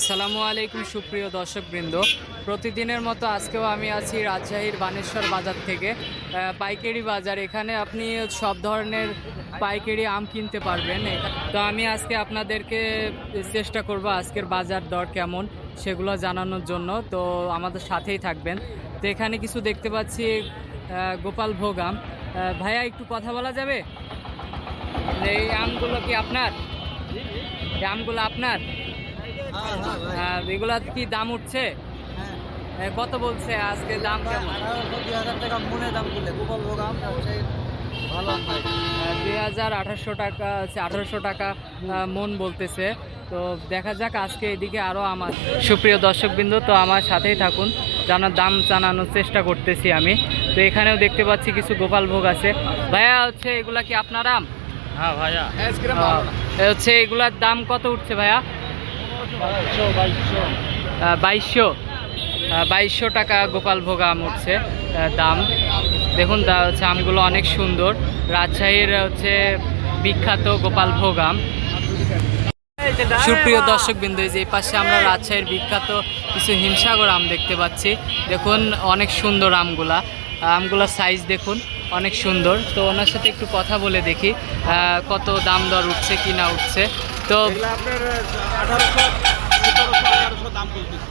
আসসালামু আলাইকুম সুপ্রিয় দর্শকবৃন্দ, প্রতিদিনের মতো আজকেও আমি আছি রাজশাহীর বানেশ্বর বাজার থেকে পাইকারি বাজার। এখানে আপনি সব ধরনের পাইকারি আম কিনতে পারবেন। তো আমি আজকে আপনাদেরকে চেষ্টা করব আজকের বাজার দর কেমন সেগুলো জানানোর জন্য। তো আমাদের সাথেই থাকবেন। তো এখানে কিছু দেখতে পাচ্ছি গোপাল ভোগ আম। ভাইয়া একটু কথা বলা যাবে? এই আমগুলো কি আপনার? এই আমগুলো আপনার? এগুলা কি দাম উঠছে? কত বলছে আজকে দাম কেমন? 2000 1800 টাকা, 1800 টাকা মন বলতেছে। তো দেখা যাক আজকে এদিকে আরও আমার সুপ্রিয় দর্শকবৃন্দ, তো আমার সাথেই থাকুন, জানার দাম জানানোর চেষ্টা করতেছি আমি। তো এখানেও দেখতে পাচ্ছি কিছু গোপাল ভোগ আছে। ভাইয়া হচ্ছে এগুলা কি আপনার আম? হ্যাঁ ভাইয়া, হচ্ছে এগুলার দাম কত উঠছে ভাইয়া? 2200 টাকা গোপাল ভোগ আম উঠছে দাম। দেখুন হচ্ছে আমগুলো অনেক সুন্দর, রাজশাহীর হচ্ছে বিখ্যাত গোপাল ভোগ আম। সুপ্রিয় দর্শকবৃন্দ, এই যে এই পাশে আমরা রাজশাহীর বিখ্যাত কিছু হিমসাগর আম দেখতে পাচ্ছি। দেখুন অনেক সুন্দর আমগুলা সাইজ দেখুন অনেক সুন্দর। তো ওনার সাথে একটু কথা বলে দেখি কত দাম দর উঠছে কি না উঠছে। তো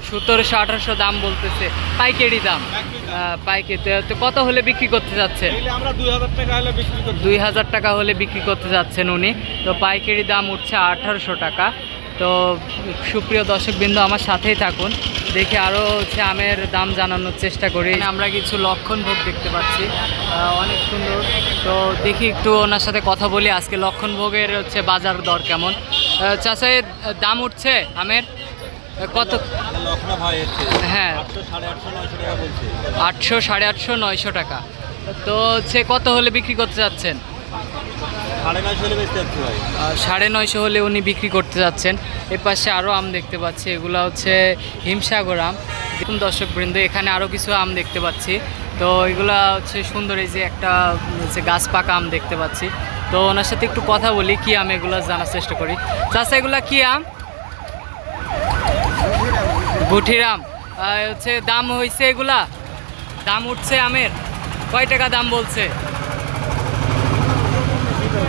1700 1800 দাম বলতেছে, পাইকারি দাম। পাইকারি তো কত হলে বিক্রি করতে যাচ্ছেন? 2000 টাকা হলে বিক্রি করতে যাচ্ছেন উনি। তো পাইকারি দাম উঠছে 1800 টাকা। তো সুপ্রিয় দর্শকবৃন্দ আমার সাথেই থাকুন, দেখে আরও হচ্ছে আমের দাম জানানোর চেষ্টা করি। আমরা কিছু লক্ষণ ভোগ দেখতে পাচ্ছি, অনেক সুন্দর। তো দেখি একটু ওনার সাথে কথা বলি আজকে লক্ষণ ভোগের হচ্ছে বাজার দর কেমন। চাষা দাম উঠছে আমের কত? হ্যাঁ, 800 850 900 টাকা। তো হচ্ছে কত হলে বিক্রি করতে যাচ্ছেন? 950 হলে উনি বিক্রি করতে যাচ্ছেন। এর পাশে আরও আম দেখতে পাচ্ছি, এগুলো হচ্ছে হিমসাগর আম। দেখুন দর্শকবৃন্দ, এখানে আরও কিছু আম দেখতে পাচ্ছি। তো এগুলা হচ্ছে সুন্দর, এই যে একটা হচ্ছে গাছ পাকা আম দেখতে পাচ্ছি। তো ওনার সাথে একটু কথা বলি, কি আম এগুলো জানার চেষ্টা করি। চাষা এগুলা কি আম? গুঠির আম। হচ্ছে দাম হয়েছে, এগুলা দাম উঠছে আমের কয় টাকা দাম বলছে?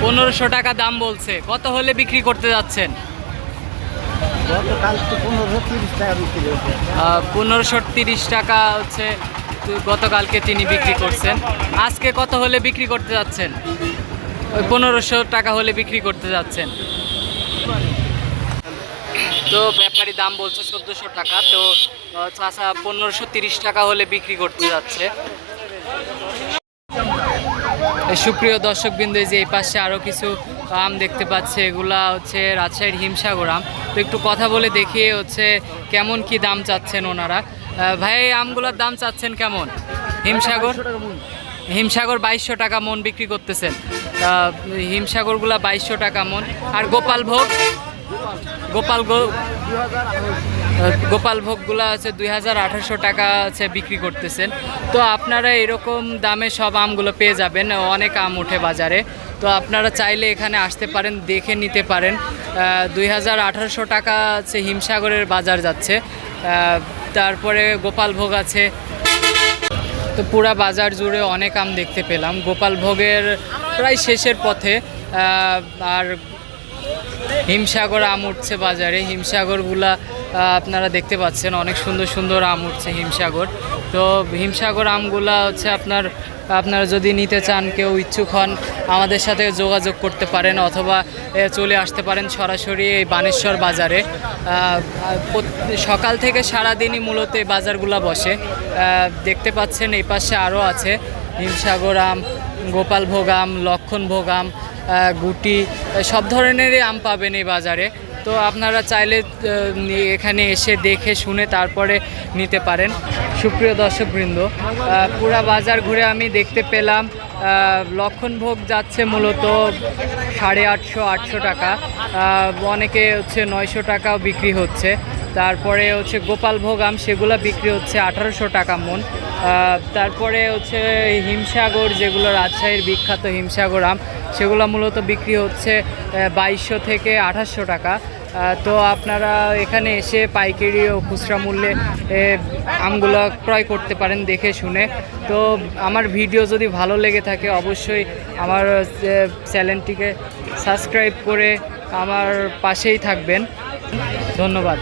1500 টাকা দাম বলছে। কত হলে বিক্রি করতে যাচ্ছেন? 1530 টাকা হচ্ছে গতকালকে তিনি বিক্রি করছেন। আজকে কত হলে বিক্রি করতে যাচ্ছেন? ওই 1500 টাকা হলে বিক্রি করতে যাচ্ছেন। তো ব্যাপারী দাম বলছে 1400 টাকা। তো চাষা 1530 টাকা হলে বিক্রি করতে যাচ্ছে। সুপ্রিয় দর্শকবৃন্দ, যে এই পাশে আরও কিছু আম দেখতে পাচ্ছে, এগুলা হচ্ছে রাজশাহীর হিমসাগর আম। তো একটু কথা বলে দেখিয়ে হচ্ছে কেমন কি দাম চাচ্ছেন ওনারা। ভাই এই আমগুলোর দাম চাচ্ছেন কেমন? হিমসাগর 2200 টাকা মন বিক্রি করতেছেন। হিমসাগরগুলা 2200 টাকা মন। আর গোপাল ভোগগুলো আছে 2800 টাকা আছে বিক্রি করতেছেন। তো আপনারা এরকম দামে সব আমগুলো পেয়ে যাবেন, অনেক আম ওঠে বাজারে। তো আপনারা চাইলে এখানে আসতে পারেন, দেখে নিতে পারেন। 2800 টাকা আছে হিমসাগরের বাজার যাচ্ছে। তারপরে গোপাল ভোগ আছে। তো পুরা বাজার জুড়ে অনেক আম দেখতে পেলাম। গোপাল ভোগের প্রায় শেষের পথে। আর হিমসাগর আম উঠছে বাজারে। হিমসাগরগুলা আপনারা দেখতে পাচ্ছেন, অনেক সুন্দর সুন্দর আম উঠছে হিমসাগর। তো হিমসাগর আমগুলা হচ্ছে আপনারা যদি নিতে চান, কেউ ইচ্ছুক হন, আমাদের সাথে যোগাযোগ করতে পারেন, অথবা চলে আসতে পারেন সরাসরি এই বানেশ্বর বাজারে। সকাল থেকে সারাদিনই মূলত এই বাজারগুলা বসে। দেখতে পাচ্ছেন এই পাশে আরও আছে হিমসাগর আম, গোপাল ভোগ আম, লক্ষণ ভোগ আম, গুটি, সব ধরনেরই আম পাবেন এই বাজারে। তো আপনারা চাইলে এখানে এসে দেখে শুনে তারপরে নিতে পারেন। সুপ্রিয় দর্শকবৃন্দ, পুরা বাজার ঘুরে আমি দেখতে পেলাম লক্ষণ ভোগ যাচ্ছে মূলত 850 টাকা। অনেকে হচ্ছে 900 টাকাও বিক্রি হচ্ছে। তারপরে হচ্ছে গোপাল ভোগ আম, সেগুলো বিক্রি হচ্ছে 1800 টাকা মন। তারপরে হচ্ছে হিমসাগর, যেগুলো রাজশাহীর বিখ্যাত হিমসাগর আম, সেগুলো মূলত বিক্রি হচ্ছে 2200 থেকে 2800 টাকা। তো আপনারা এখানে এসে পাইকারি ও খুচরা মূল্যে আমগুলো ক্রয় করতে পারেন দেখে শুনে। তো আমার ভিডিও যদি ভালো লেগে থাকে অবশ্যই আমার চ্যানেলটিকে সাবস্ক্রাইব করে আমার পাশেই থাকবেন। ধন্যবাদ।